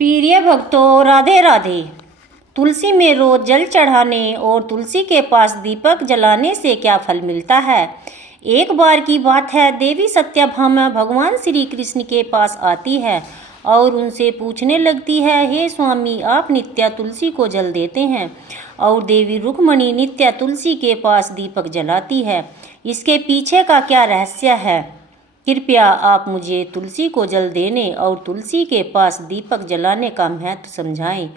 प्रिय भक्तों, राधे राधे। तुलसी में रोज जल चढ़ाने और तुलसी के पास दीपक जलाने से क्या फल मिलता है। एक बार की बात है, देवी सत्यभामा भगवान श्री कृष्ण के पास आती है और उनसे पूछने लगती है, हे स्वामी, आप नित्य तुलसी को जल देते हैं और देवी रुक्मणी नित्य तुलसी के पास दीपक जलाती है। इसके पीछे का क्या रहस्य है? कृपया आप मुझे तुलसी को जल देने और तुलसी के पास दीपक जलाने का महत्व समझाएं।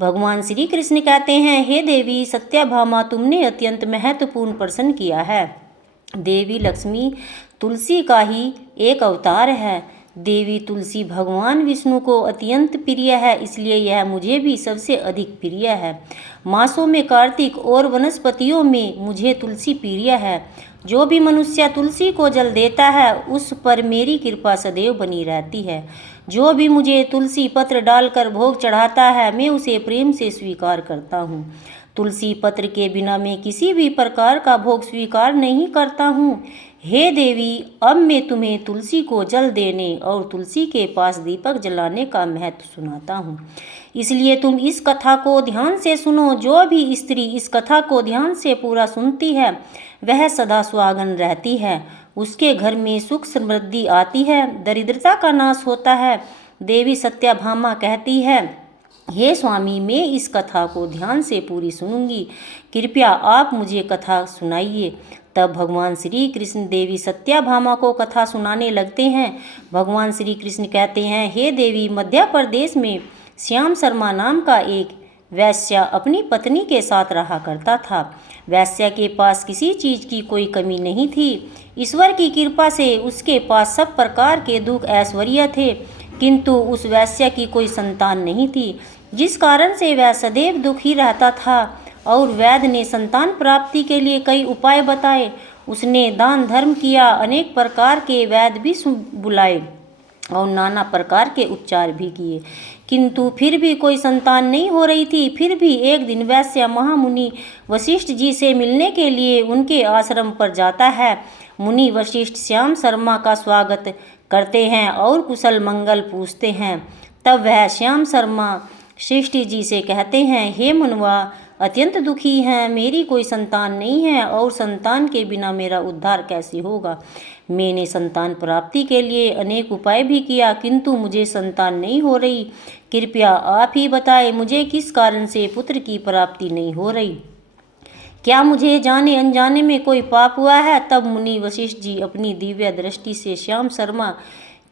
भगवान श्री कृष्ण कहते हैं, हे देवी सत्यभामा, तुमने अत्यंत महत्वपूर्ण प्रश्न किया है। देवी लक्ष्मी तुलसी का ही एक अवतार है। देवी तुलसी भगवान विष्णु को अत्यंत प्रिय है, इसलिए यह मुझे भी सबसे अधिक प्रिय है। मासों में कार्तिक और वनस्पतियों में मुझे तुलसी प्रिय है। जो भी मनुष्य तुलसी को जल देता है उस पर मेरी कृपा सदैव बनी रहती है। जो भी मुझे तुलसी पत्र डालकर भोग चढ़ाता है, मैं उसे प्रेम से स्वीकार करता हूँ। तुलसी पत्र के बिना मैं किसी भी प्रकार का भोग स्वीकार नहीं करता हूँ। हे देवी, अब मैं तुम्हें तुलसी को जल देने और तुलसी के पास दीपक जलाने का महत्व सुनाता हूँ, इसलिए तुम इस कथा को ध्यान से सुनो। जो भी स्त्री इस कथा को ध्यान से पूरा सुनती है वह सदा सुहागन रहती है। उसके घर में सुख समृद्धि आती है, दरिद्रता का नाश होता है। देवी सत्यभामा कहती है, हे स्वामी, मैं इस कथा को ध्यान से पूरी सुनूंगी, कृपया आप मुझे कथा सुनाइए। तब भगवान श्री कृष्ण देवी सत्यभामा को कथा सुनाने लगते हैं। भगवान श्री कृष्ण कहते हैं, हे देवी, मध्य प्रदेश में श्याम शर्मा नाम का एक वैश्य अपनी पत्नी के साथ रहा करता था। वैश्य के पास किसी चीज़ की कोई कमी नहीं थी। ईश्वर की कृपा से उसके पास सब प्रकार के दुख ऐश्वर्य थे, किंतु उस वैश्य की कोई संतान नहीं थी, जिस कारण से वह सदैव दुखी रहता था। और वैद्य ने संतान प्राप्ति के लिए कई उपाय बताए। उसने दान धर्म किया, अनेक प्रकार के वैद्य भी बुलाए और नाना प्रकार के उपचार भी किए, किंतु फिर भी कोई संतान नहीं हो रही थी। फिर भी एक दिन वैश्य महामुनि वशिष्ठ जी से मिलने के लिए उनके आश्रम पर जाता है। मुनि वशिष्ठ श्याम शर्मा का स्वागत करते हैं और कुशल मंगल पूछते हैं। तब वह श्याम शर्मा वशिष्ठ जी से कहते हैं, हे मुनवा, अत्यंत दुखी हैं, मेरी कोई संतान नहीं है और संतान के बिना मेरा उद्धार कैसे होगा। मैंने संतान प्राप्ति के लिए अनेक उपाय भी किया, किंतु मुझे संतान नहीं हो रही। कृपया आप ही बताएं, मुझे किस कारण से पुत्र की प्राप्ति नहीं हो रही। क्या मुझे जाने अनजाने में कोई पाप हुआ है? तब मुनि वशिष्ठ जी अपनी दिव्य दृष्टि से श्याम शर्मा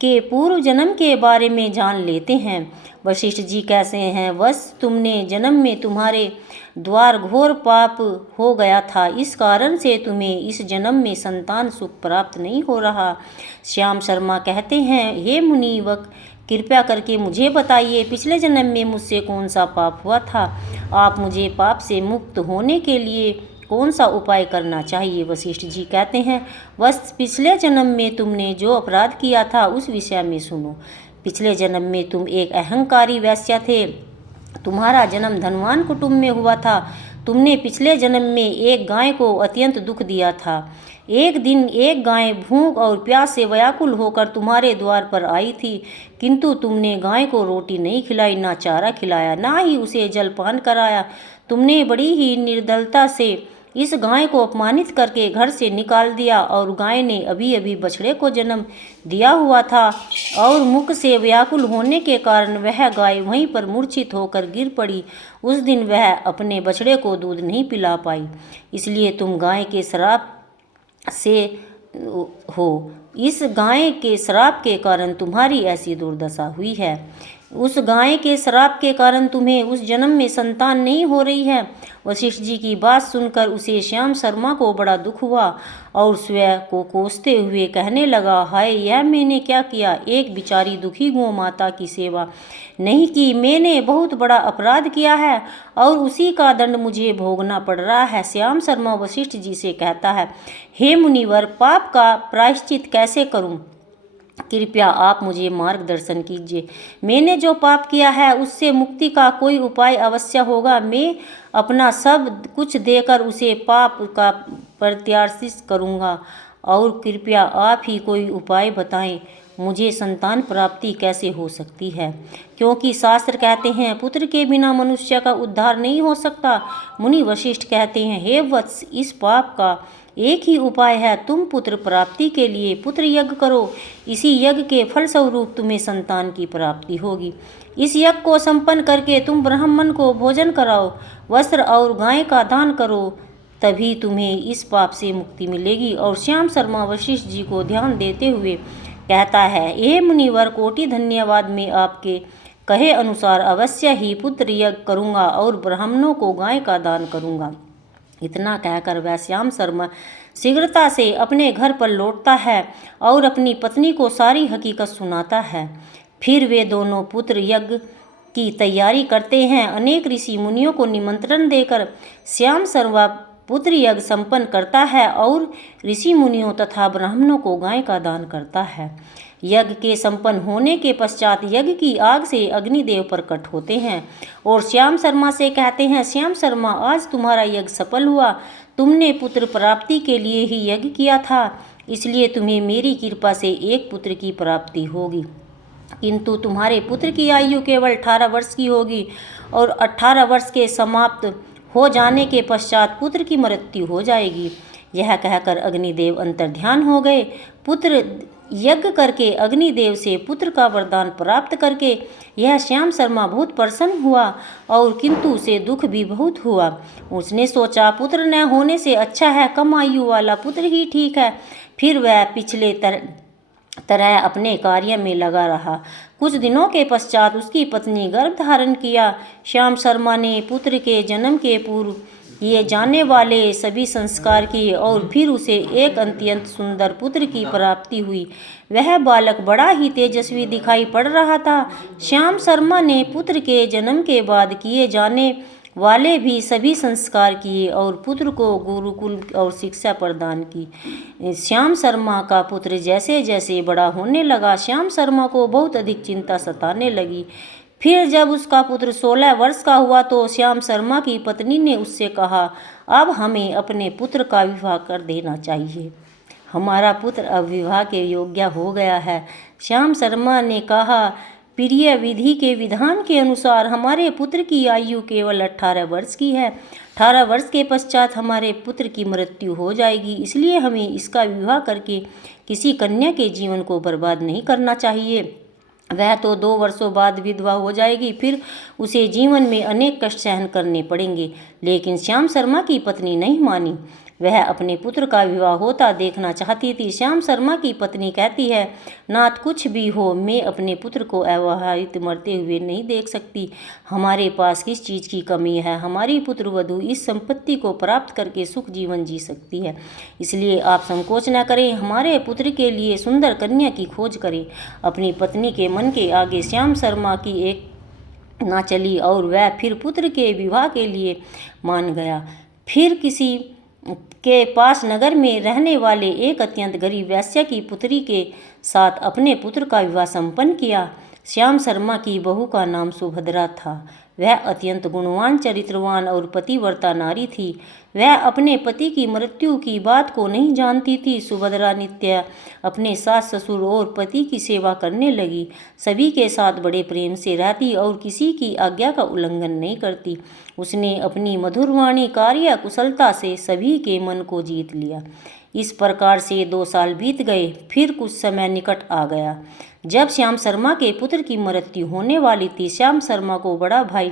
के पूर्व जन्म के बारे में जान लेते हैं। वशिष्ठ जी कैसे हैं, बस तुमने जन्म में तुम्हारे द्वार घोर पाप हो गया था, इस कारण से तुम्हें इस जन्म में संतान सुख प्राप्त नहीं हो रहा। श्याम शर्मा कहते हैं, हे मुनिवक, कृपया करके मुझे बताइए, पिछले जन्म में मुझसे कौन सा पाप हुआ था। आप मुझे पाप से मुक्त होने के लिए कौन सा उपाय करना चाहिए। वशिष्ठ जी कहते हैं, बस पिछले जन्म में तुमने जो अपराध किया था उस विषय में सुनो। पिछले जन्म में तुम एक अहंकारी वैश्य थे। तुम्हारा जन्म धनवान कुटुंब में हुआ था। तुमने पिछले जन्म में एक गाय को अत्यंत दुख दिया था। एक दिन एक गाय भूख और प्यास से व्याकुल होकर तुम्हारे द्वार पर आई थी, किंतु तुमने गाय को रोटी नहीं खिलाई, ना चारा खिलाया, ना ही उसे जलपान कराया। तुमने बड़ी ही निर्दयता से इस गाय को अपमानित करके घर से निकाल दिया और गाय ने अभी अभी बछड़े को जन्म दिया हुआ था और मुख से व्याकुल होने के कारण वह गाय वहीं पर मूर्छित होकर गिर पड़ी। उस दिन वह अपने बछड़े को दूध नहीं पिला पाई, इसलिए तुम गाय के श्राप से हो। इस गाय के श्राप के कारण तुम्हारी ऐसी दुर्दशा हुई है। उस गाय के श्राप के कारण तुम्हें उस जन्म में संतान नहीं हो रही है। वशिष्ठ जी की बात सुनकर उसे श्याम शर्मा को बड़ा दुख हुआ और स्वयं को कोसते हुए कहने लगा, हाय, यह मैंने क्या किया। एक बिचारी दुखी गौ माता की सेवा नहीं की। मैंने बहुत बड़ा अपराध किया है और उसी का दंड मुझे भोगना पड़ रहा है। श्याम शर्मा वशिष्ठ जी से कहता है, हे मुनिवर, पाप का प्रायश्चित कैसे करूं? कृपया आप मुझे मार्गदर्शन कीजिए। मैंने जो पाप किया है उससे मुक्ति का कोई उपाय अवश्य होगा। मैं अपना सब कुछ देकर उसे पाप का प्रत्याशित करूँगा और कृपया आप ही कोई उपाय बताएं। मुझे संतान प्राप्ति कैसे हो सकती है, क्योंकि शास्त्र कहते हैं पुत्र के बिना मनुष्य का उद्धार नहीं हो सकता। मुनि वशिष्ठ कहते हैं, हे वत्स, इस पाप का एक ही उपाय है, तुम पुत्र प्राप्ति के लिए पुत्र यज्ञ करो। इसी यज्ञ के फलस्वरूप तुम्हें संतान की प्राप्ति होगी। इस यज्ञ को संपन्न करके तुम ब्राह्मण को भोजन कराओ, वस्त्र और गाय का दान करो, तभी तुम्हें इस पाप से मुक्ति मिलेगी। और श्याम शर्मा वशिष्ठ जी को ध्यान देते हुए कहता है, हे मुनिवर, कोटि धन्यवाद। मैं आपके कहे अनुसार अवश्य ही पुत्र यज्ञ करूँगा और ब्राह्मणों को गाय का दान करूँगा। इतना कहकर वह श्याम शर्मा शीघ्रता से अपने घर पर लौटता है और अपनी पत्नी को सारी हकीकत सुनाता है। फिर वे दोनों पुत्र यज्ञ की तैयारी करते हैं। अनेक ऋषि मुनियों को निमंत्रण देकर श्याम शर्मा पुत्र यज्ञ संपन्न करता है और ऋषि मुनियों तथा ब्राह्मणों को गाय का दान करता है। यज्ञ के संपन्न होने के पश्चात यज्ञ की आग से अग्निदेव प्रकट होते हैं और श्याम शर्मा से कहते हैं, श्याम शर्मा, आज तुम्हारा यज्ञ सफल हुआ। तुमने पुत्र प्राप्ति के लिए ही यज्ञ किया था, इसलिए तुम्हें मेरी कृपा से एक पुत्र की प्राप्ति होगी। किंतु तुम्हारे पुत्र की आयु केवल 18 वर्ष की होगी और 18 वर्ष के समाप्त हो जाने के पश्चात पुत्र की मृत्यु हो जाएगी। यह कहकर अग्निदेव अंतर्ध्यान हो गए। पुत्र यज्ञ करके अग्निदेव से पुत्र का वरदान प्राप्त करके यह श्याम शर्मा बहुत प्रसन्न हुआ और किंतु उसे दुख भी बहुत हुआ। उसने सोचा, पुत्र न होने से अच्छा है कम आयु वाला पुत्र ही ठीक है। फिर वह पिछले तरह अपने कार्य में लगा रहा। कुछ दिनों के पश्चात उसकी पत्नी गर्भ धारण किया। श्याम शर्मा ने पुत्र के जन्म के पूर्व किए जाने वाले सभी संस्कार किए और फिर उसे एक अत्यंत सुंदर पुत्र की प्राप्ति हुई। वह बालक बड़ा ही तेजस्वी दिखाई पड़ रहा था। श्याम शर्मा ने पुत्र के जन्म के बाद किए जाने वाले भी सभी संस्कार किए और पुत्र को गुरुकुल और शिक्षा प्रदान की। श्याम शर्मा का पुत्र जैसे जैसे बड़ा होने लगा, श्याम शर्मा को बहुत अधिक चिंता सताने लगी। फिर जब उसका पुत्र 16 वर्ष का हुआ तो श्याम शर्मा की पत्नी ने उससे कहा, अब हमें अपने पुत्र का विवाह कर देना चाहिए। हमारा पुत्र अब विवाह के योग्य हो गया है। श्याम शर्मा ने कहा, प्रिय, विधि के विधान के अनुसार हमारे पुत्र की आयु केवल 18 वर्ष की है। 18 वर्ष के पश्चात हमारे पुत्र की मृत्यु हो जाएगी, इसलिए हमें इसका विवाह करके किसी कन्या के जीवन को बर्बाद नहीं करना चाहिए। वह तो 2 वर्षों बाद विधवा हो जाएगी, फिर उसे जीवन में अनेक कष्ट सहन करने पड़ेंगे। लेकिन श्याम शर्मा की पत्नी नहीं मानी। वह अपने पुत्र का विवाह होता देखना चाहती थी। श्याम शर्मा की पत्नी कहती है, नाथ, कुछ भी हो, मैं अपने पुत्र को अविवाहित मरते हुए नहीं देख सकती। हमारे पास किस चीज़ की कमी है? हमारी पुत्र वधू इस संपत्ति को प्राप्त करके सुख जीवन जी सकती है। इसलिए आप संकोच न करें, हमारे पुत्र के लिए सुंदर कन्या की खोज करें। अपनी पत्नी के मन के आगे श्याम शर्मा की एक ना चली और वह फिर पुत्र के विवाह के लिए मान गया। फिर किसी के पास नगर में रहने वाले एक अत्यंत गरीब वैश्य की पुत्री के साथ अपने पुत्र का विवाह संपन्न किया। श्याम शर्मा की बहू का नाम सुभद्रा था। वह अत्यंत गुणवान, चरित्रवान और पतिव्रता नारी थी। वह अपने पति की मृत्यु की बात को नहीं जानती थी। सुभद्रा नित्य अपने सास ससुर और पति की सेवा करने लगी। सभी के साथ बड़े प्रेम से रहती और किसी की आज्ञा का उल्लंघन नहीं करती। उसने अपनी मधुर वाणी, कार्य कुशलता से सभी के मन को जीत लिया। इस प्रकार से 2 साल बीत गए। फिर कुछ समय निकट आ गया जब श्याम शर्मा के पुत्र की मृत्यु होने वाली थी। श्याम शर्मा को बड़ा भय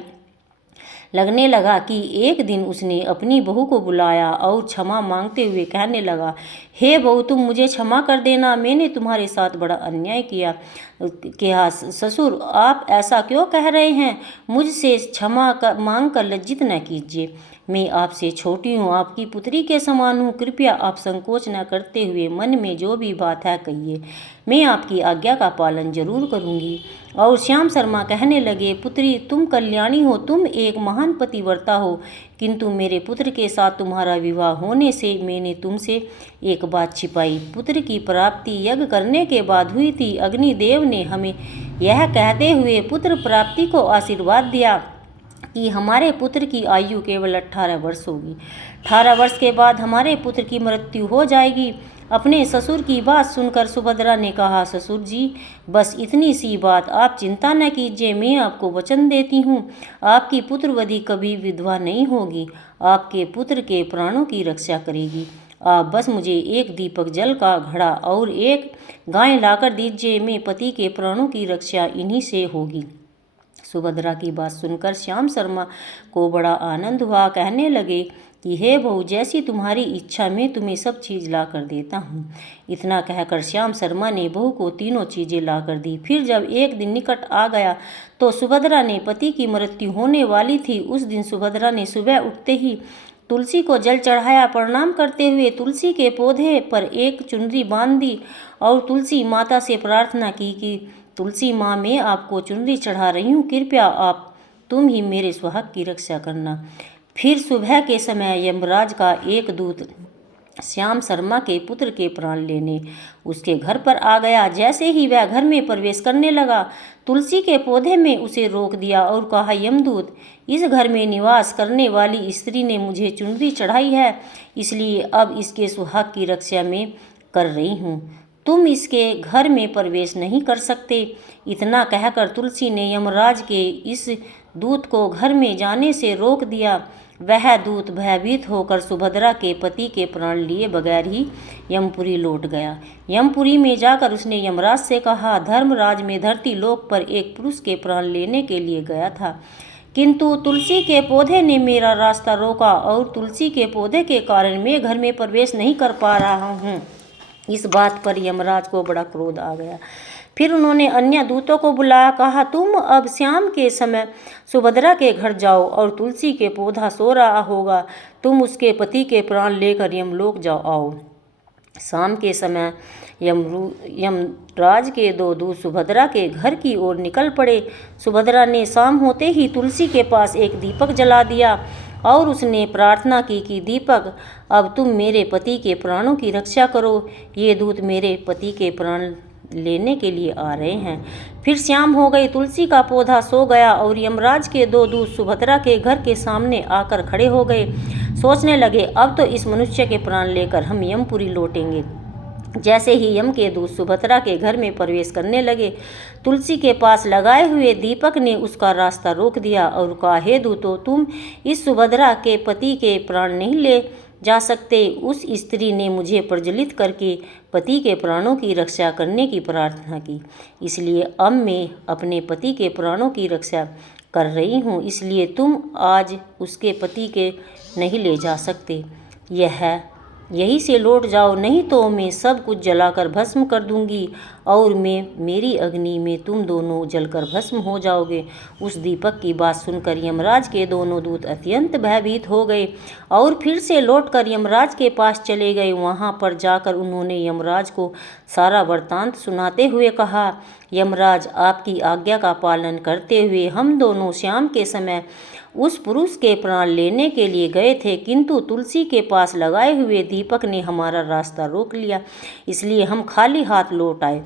लगने लगा कि एक दिन उसने अपनी बहू को बुलाया और क्षमा मांगते हुए कहने लगा, हे बहू, तुम मुझे क्षमा कर देना, मैंने तुम्हारे साथ बड़ा अन्याय किया। ससुर, आप ऐसा क्यों कह रहे हैं? मुझसे क्षमा मांग कर लज्जित न कीजिए। मैं आपसे छोटी हूँ, आपकी पुत्री के समान हूँ। कृपया आप संकोच न करते हुए मन में जो भी बात है कहिए, मैं आपकी आज्ञा का पालन जरूर करूँगी। और श्याम शर्मा कहने लगे, पुत्री, तुम कल्याणी हो, तुम एक महान पतिव्रता हो, किंतु मेरे पुत्र के साथ तुम्हारा विवाह होने से मैंने तुमसे एक बात छिपाई। पुत्र की प्राप्ति यज्ञ करने के बाद हुई थी। अग्निदेव ने हमें यह कहते हुए पुत्र प्राप्ति को आशीर्वाद दिया कि हमारे पुत्र की आयु केवल 18 वर्ष होगी। 18 वर्ष के बाद हमारे पुत्र की मृत्यु हो जाएगी। अपने ससुर की बात सुनकर सुभद्रा ने कहा, ससुर जी, बस इतनी सी बात, आप चिंता न कीजिए। मैं आपको वचन देती हूँ, आपकी पुत्रवधी कभी विधवा नहीं होगी, आपके पुत्र के प्राणों की रक्षा करेगी। आप बस मुझे एक दीपक जल का घड़ा और एक गाय लाकर दीजिए, मैं पति के प्राणों की रक्षा इन्हीं से होगी। सुभद्रा की बात सुनकर श्याम शर्मा को बड़ा आनंद हुआ। कहने लगे कि हे बहू, जैसी तुम्हारी इच्छा, मैं तुम्हें सब चीज़ ला कर देता हूँ। इतना कहकर श्याम शर्मा ने बहू को तीनों चीज़ें ला कर दी। फिर जब एक दिन निकट आ गया तो सुभद्रा ने पति की मृत्यु होने वाली थी। उस दिन सुभद्रा ने सुबह उठते ही तुलसी को जल चढ़ाया। प्रणाम करते हुए तुलसी के पौधे पर एक चुनरी बांध दी और तुलसी माता से प्रार्थना की कि तुलसी माँ, मैं आपको चुनरी चढ़ा रही हूँ, कृपया आप तुम ही मेरे सुहाग की रक्षा करना। फिर सुबह के समय यमराज का एक दूत श्याम शर्मा के पुत्र के प्राण लेने उसके घर पर आ गया। जैसे ही वह घर में प्रवेश करने लगा, तुलसी के पौधे में उसे रोक दिया और कहा, यमदूत, इस घर में निवास करने वाली स्त्री ने मुझे चुनरी चढ़ाई है, इसलिए अब इसके सुहाग की रक्षा मैं कर रही हूँ। तुम इसके घर में प्रवेश नहीं कर सकते। इतना कहकर तुलसी ने यमराज के इस दूत को घर में जाने से रोक दिया। वह दूत भयभीत होकर सुभद्रा के पति के प्राण लिए बगैर ही यमपुरी लौट गया। यमपुरी में जाकर उसने यमराज से कहा, धर्मराज, में धरती लोक पर एक पुरुष के प्राण लेने के लिए गया था, किंतु तुलसी के पौधे ने मेरा रास्ता रोका और तुलसी के पौधे के कारण मैं घर में प्रवेश नहीं कर पा रहा हूँ। इस बात पर यमराज को बड़ा क्रोध आ गया। फिर उन्होंने अन्य दूतों को बुलाया, कहा, तुम अब शाम के समय सुभद्रा के घर जाओ और तुलसी के पौधा सो रहा होगा, तुम उसके पति के प्राण लेकर यमलोक जाओ आओ। शाम के समय यमराज के दो दूत सुभद्रा के घर की ओर निकल पड़े। सुभद्रा ने शाम होते ही तुलसी के पास एक दीपक जला दिया और उसने प्रार्थना की कि दीपक, अब तुम मेरे पति के प्राणों की रक्षा करो, ये दूत मेरे पति के प्राण लेने के लिए आ रहे हैं। फिर शाम हो गई, तुलसी का पौधा सो गया और यमराज के दो दूत सुभद्रा के घर के सामने आकर खड़े हो गए। सोचने लगे, अब तो इस मनुष्य के प्राण लेकर हम यमपुरी लौटेंगे। जैसे ही यम के दूत सुभद्रा के घर में प्रवेश करने लगे, तुलसी के पास लगाए हुए दीपक ने उसका रास्ता रोक दिया और कहा, हे दूतों, तुम इस सुभद्रा के पति के प्राण नहीं ले जा सकते। उस स्त्री ने मुझे प्रज्वलित करके पति के प्राणों की रक्षा करने की प्रार्थना की, इसलिए अब मैं अपने पति के प्राणों की रक्षा कर रही हूँ, इसलिए तुम आज उसके पति के नहीं ले जा सकते। यहीं से लौट जाओ, नहीं तो मैं सब कुछ जलाकर भस्म कर दूंगी और मेरी अग्नि में तुम दोनों जलकर भस्म हो जाओगे। उस दीपक की बात सुनकर यमराज के दोनों दूत अत्यंत भयभीत हो गए और फिर से लौटकर यमराज के पास चले गए। वहां पर जाकर उन्होंने यमराज को सारा वृत्तांत सुनाते हुए कहा, यमराज, आपकी आज्ञा का पालन करते हुए हम दोनों शाम के समय उस पुरुष के प्राण लेने के लिए गए थे, किंतु तुलसी के पास लगाए हुए दीपक ने हमारा रास्ता रोक लिया, इसलिए हम खाली हाथ लौट आए।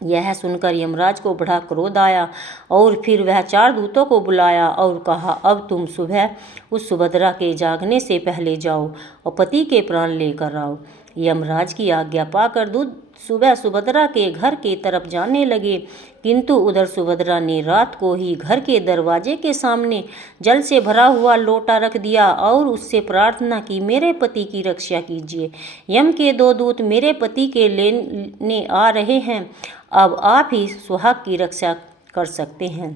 यह सुनकर यमराज को बड़ा क्रोध आया और फिर वह 4 दूतों को बुलाया और कहा, अब तुम सुबह उस सुभद्रा के जागने से पहले जाओ और पति के प्राण लेकर आओ। यमराज की आज्ञा पाकर दूत सुबह सुभद्रा के घर की तरफ जाने लगे, किंतु उधर सुभद्रा ने रात को ही घर के दरवाजे के सामने जल से भरा हुआ लोटा रख दिया और उससे प्रार्थना की, मेरे पति की रक्षा कीजिए। यम के 2 दूत मेरे पति के लेने आ रहे हैं, अब आप ही सुहाग की रक्षा कर सकते हैं।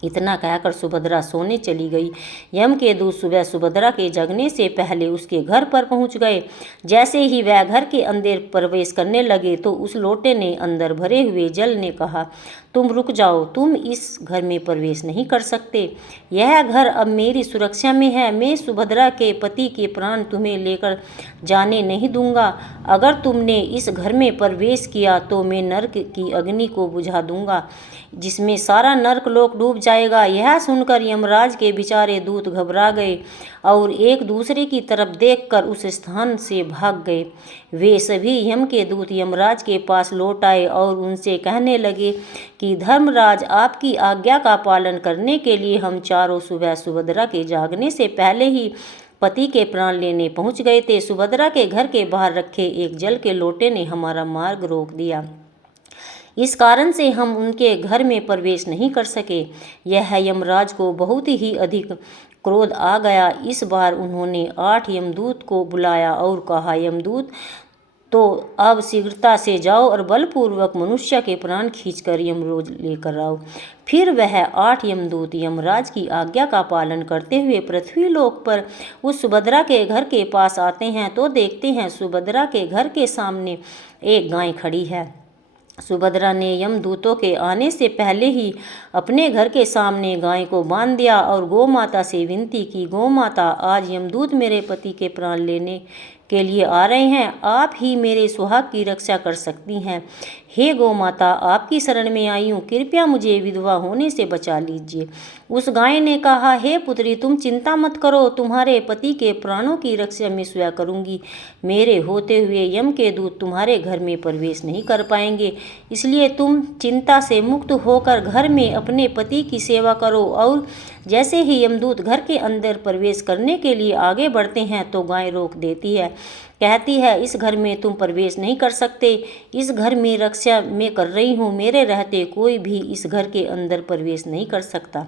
इतना कहकर सुभद्रा सोने चली गई। यम के दूत सुबह सुभद्रा के जगने से पहले उसके घर पर पहुंच गए। जैसे ही वह घर के अंदर प्रवेश करने लगे तो उस लोटे ने अंदर भरे हुए जल ने कहा, तुम रुक जाओ, तुम इस घर में प्रवेश नहीं कर सकते। यह घर अब मेरी सुरक्षा में है। मैं सुभद्रा के पति के प्राण तुम्हें लेकर जाने नहीं दूंगा। अगर तुमने इस घर में प्रवेश किया तो मैं नरक की अग्नि को बुझा दूंगा, जिसमें सारा नरक लोक डूब जाए। जाएगा। यह सुनकर यमराज के बेचारे दूत घबरा गए और एक दूसरे की तरफ देखकर उस स्थान से भाग गए। वे सभी यम के दूत यमराज के पास लौट आए और उनसे कहने लगे कि धर्मराज, आपकी आज्ञा का पालन करने के लिए हम चारों सुबह सुभद्रा के जागने से पहले ही पति के प्राण लेने पहुंच गए थे। सुभद्रा के घर के बाहर रखे एक जल के लोटे ने हमारा मार्ग रोक दिया। इस कारण से हम उनके घर में प्रवेश नहीं कर सके। यह यमराज को बहुत ही अधिक क्रोध आ गया। इस बार उन्होंने 8 यमदूत को बुलाया और कहा, यमदूत, तो अब शीघ्रता से जाओ और बलपूर्वक मनुष्य के प्राण खींचकर यमलोक लेकर आओ। फिर वह 8 यमदूत यमराज की आज्ञा का पालन करते हुए पृथ्वी लोक पर उस सुभद्रा के घर के पास आते हैं तो देखते हैं सुभद्रा के घर के सामने एक गाय खड़ी है। सुभद्रा ने यमदूतों के आने से पहले ही अपने घर के सामने गाय को बांध दिया और गौ माता से विनती की, गौ माता, आज यमदूत मेरे पति के प्राण लेने के लिए आ रहे हैं, आप ही मेरे सुहाग की रक्षा कर सकती हैं। हे गौ माता, आपकी शरण में आई हूँ, कृपया मुझे विधवा होने से बचा लीजिए। उस गाय ने कहा, हे पुत्री, तुम चिंता मत करो, तुम्हारे पति के प्राणों की रक्षा मैं स्वयं करूँगी। मेरे होते हुए यम के दूत तुम्हारे घर में प्रवेश नहीं कर पाएंगे, इसलिए तुम चिंता से मुक्त होकर घर में अपने पति की सेवा करो। और जैसे ही यमदूत घर के अंदर प्रवेश करने के लिए आगे बढ़ते हैं तो गाय रोक देती है, कहती है, इस घर में तुम प्रवेश नहीं कर सकते, इस घर में रक्षा मैं कर रही हूँ, मेरे रहते कोई भी इस घर के अंदर प्रवेश नहीं कर सकता।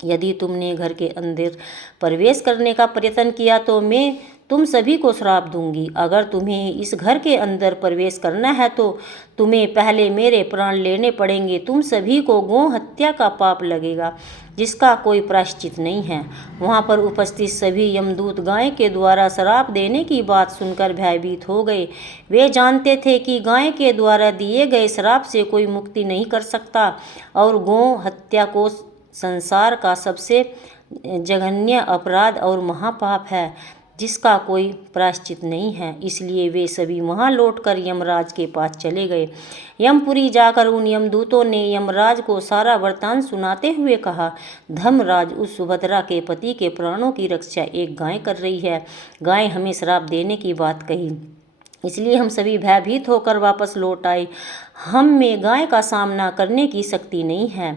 यदि तुमने घर के अंदर प्रवेश करने का प्रयत्न किया तो मैं तुम सभी को श्राप दूंगी। अगर तुम्हें इस घर के अंदर प्रवेश करना है तो तुम्हें पहले मेरे प्राण लेने पड़ेंगे। तुम सभी को गौ हत्या का पाप लगेगा जिसका कोई प्रायश्चित नहीं है। वहाँ पर उपस्थित सभी यमदूत गाय के द्वारा श्राप देने की बात सुनकर भयभीत हो गए। वे जानते थे कि गाय के द्वारा दिए गए श्राप से कोई मुक्ति नहीं कर सकता और गौ हत्या को संसार का सबसे जघन्य अपराध और महापाप है जिसका कोई प्रायश्चित नहीं है। इसलिए वे सभी वहां लौटकर यमराज के पास चले गए। यमपुरी जाकर उन यमदूतों ने यमराज को सारा वृत्तांत सुनाते हुए कहा, धर्मराज, उस सुभद्रा के पति के प्राणों की रक्षा एक गाय कर रही है। गाय हमें श्राप देने की बात कही, इसलिए हम सभी भयभीत होकर वापस लौट आए। हम में गाय का सामना करने की शक्ति नहीं है।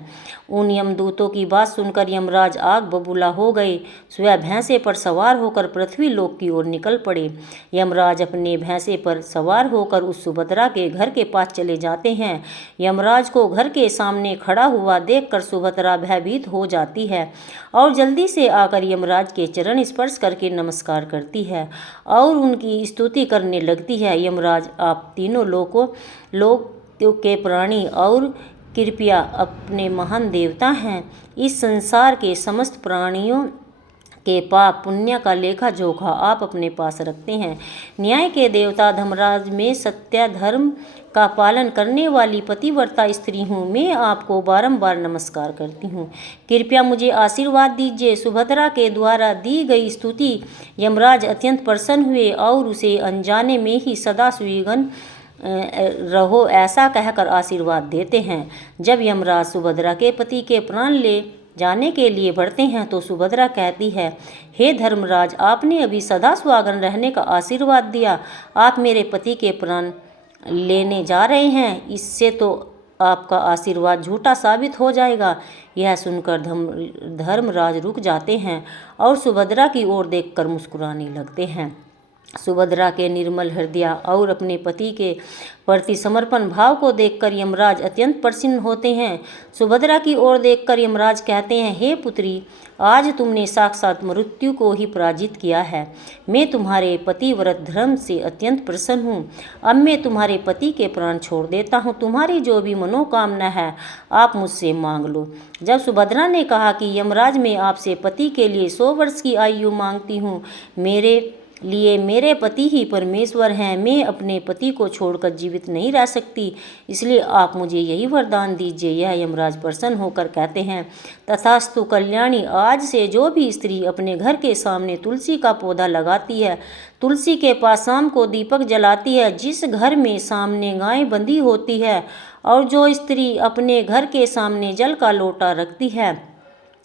उन यमदूतों की बात सुनकर यमराज आग बबूला हो गए। स्वयं भैंसे पर सवार होकर पृथ्वी लोक की ओर निकल पड़े। यमराज अपने भैंसे पर सवार होकर उस सुभद्रा के घर के पास चले जाते हैं। यमराज को घर के सामने खड़ा हुआ देखकर सुभद्रा भयभीत हो जाती है और जल्दी से आकर यमराज के चरण स्पर्श करके नमस्कार करती है और उनकी स्तुति करने लगती है। यमराज, आप तीनों लोक के प्राणी और कृपया अपने महान देवता हैं। इस संसार के समस्त प्राणियों के पाप पुण्य का लेखा जोखा आप अपने पास रखते हैं। न्याय के देवता धर्मराज, में सत्य धर्म का पालन करने वाली पतिव्रता स्त्री हूँ। मैं आपको बारंबार नमस्कार करती हूँ, कृपया मुझे आशीर्वाद दीजिए। सुभद्रा के द्वारा दी गई स्तुति यमराज अत्यंत प्रसन्न हुए और उसे अनजाने में ही सदा सुगन रहो ऐसा कहकर आशीर्वाद देते हैं। जब यमराज सुभद्रा के पति के प्राण ले जाने के लिए बढ़ते हैं तो सुभद्रा कहती है, हे धर्मराज, आपने अभी सदा सुहागन रहने का आशीर्वाद दिया, आप मेरे पति के प्राण लेने जा रहे हैं, इससे तो आपका आशीर्वाद झूठा साबित हो जाएगा। यह सुनकर धर्मराज रुक जाते हैं और सुभद्रा की ओर देखकर मुस्कुराने लगते हैं। सुभद्रा के निर्मल हृदय और अपने पति के प्रति समर्पण भाव को देखकर यमराज अत्यंत प्रसन्न होते हैं। सुभद्रा की ओर देखकर यमराज कहते हैं, हे पुत्री, आज तुमने साक्षात मृत्यु को ही पराजित किया है। मैं तुम्हारे पतिव्रत धर्म से अत्यंत प्रसन्न हूँ। अब मैं तुम्हारे पति के प्राण छोड़ देता हूँ। तुम्हारी जो भी मनोकामना है आप मुझसे मांग लो। जब सुभद्रा ने कहा कि यमराज, मैं आपसे पति के लिए 100 वर्ष की आयु मांगती हूँ, मेरे लिए मेरे पति ही परमेश्वर हैं, मैं अपने पति को छोड़कर जीवित नहीं रह सकती, इसलिए आप मुझे यही वरदान दीजिए। यह यमराज प्रसन्न होकर कहते हैं, तथास्तु कल्याणी, आज से जो भी स्त्री अपने घर के सामने तुलसी का पौधा लगाती है, तुलसी के पास शाम को दीपक जलाती है, जिस घर में सामने गाय बंधी होती है और जो स्त्री अपने घर के सामने जल का लोटा रखती है,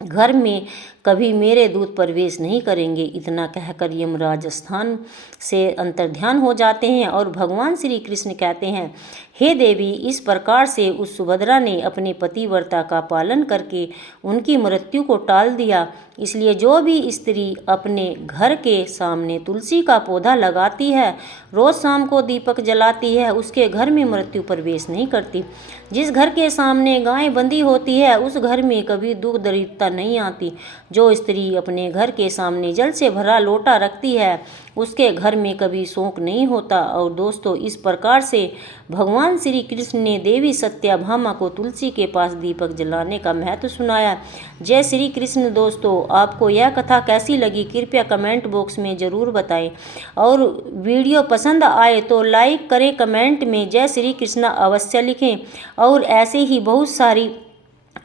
घर में कभी मेरे दूत प्रवेश नहीं करेंगे। इतना कहकर यमराज स्थान से अंतर्ध्यान हो जाते हैं और भगवान श्री कृष्ण कहते हैं, हे देवी, इस प्रकार से उस सुभद्रा ने अपने पतिव्रता का पालन करके उनकी मृत्यु को टाल दिया। इसलिए जो भी स्त्री अपने घर के सामने तुलसी का पौधा लगाती है, रोज शाम को दीपक जलाती है, उसके घर में मृत्यु प्रवेश नहीं करती। जिस घर के सामने गाय बंधी होती है, उस घर में कभी दुख दरिद्रता नहीं आती। जो स्त्री अपने घर के सामने जल से भरा लोटा रखती है, उसके घर में कभी शोक नहीं होता। और दोस्तों, इस प्रकार से भगवान श्री कृष्ण ने देवी सत्यभामा को तुलसी के पास दीपक जलाने का महत्व सुनाया। जय श्री कृष्ण। दोस्तों, आपको यह कथा कैसी लगी कृपया कमेंट बॉक्स में ज़रूर बताएं और वीडियो पसंद आए तो लाइक करें, कमेंट में जय श्री कृष्ण अवश्य लिखें और ऐसे ही बहुत सारी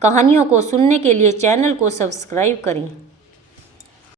कहानियों को सुनने के लिए चैनल को सब्सक्राइब करें।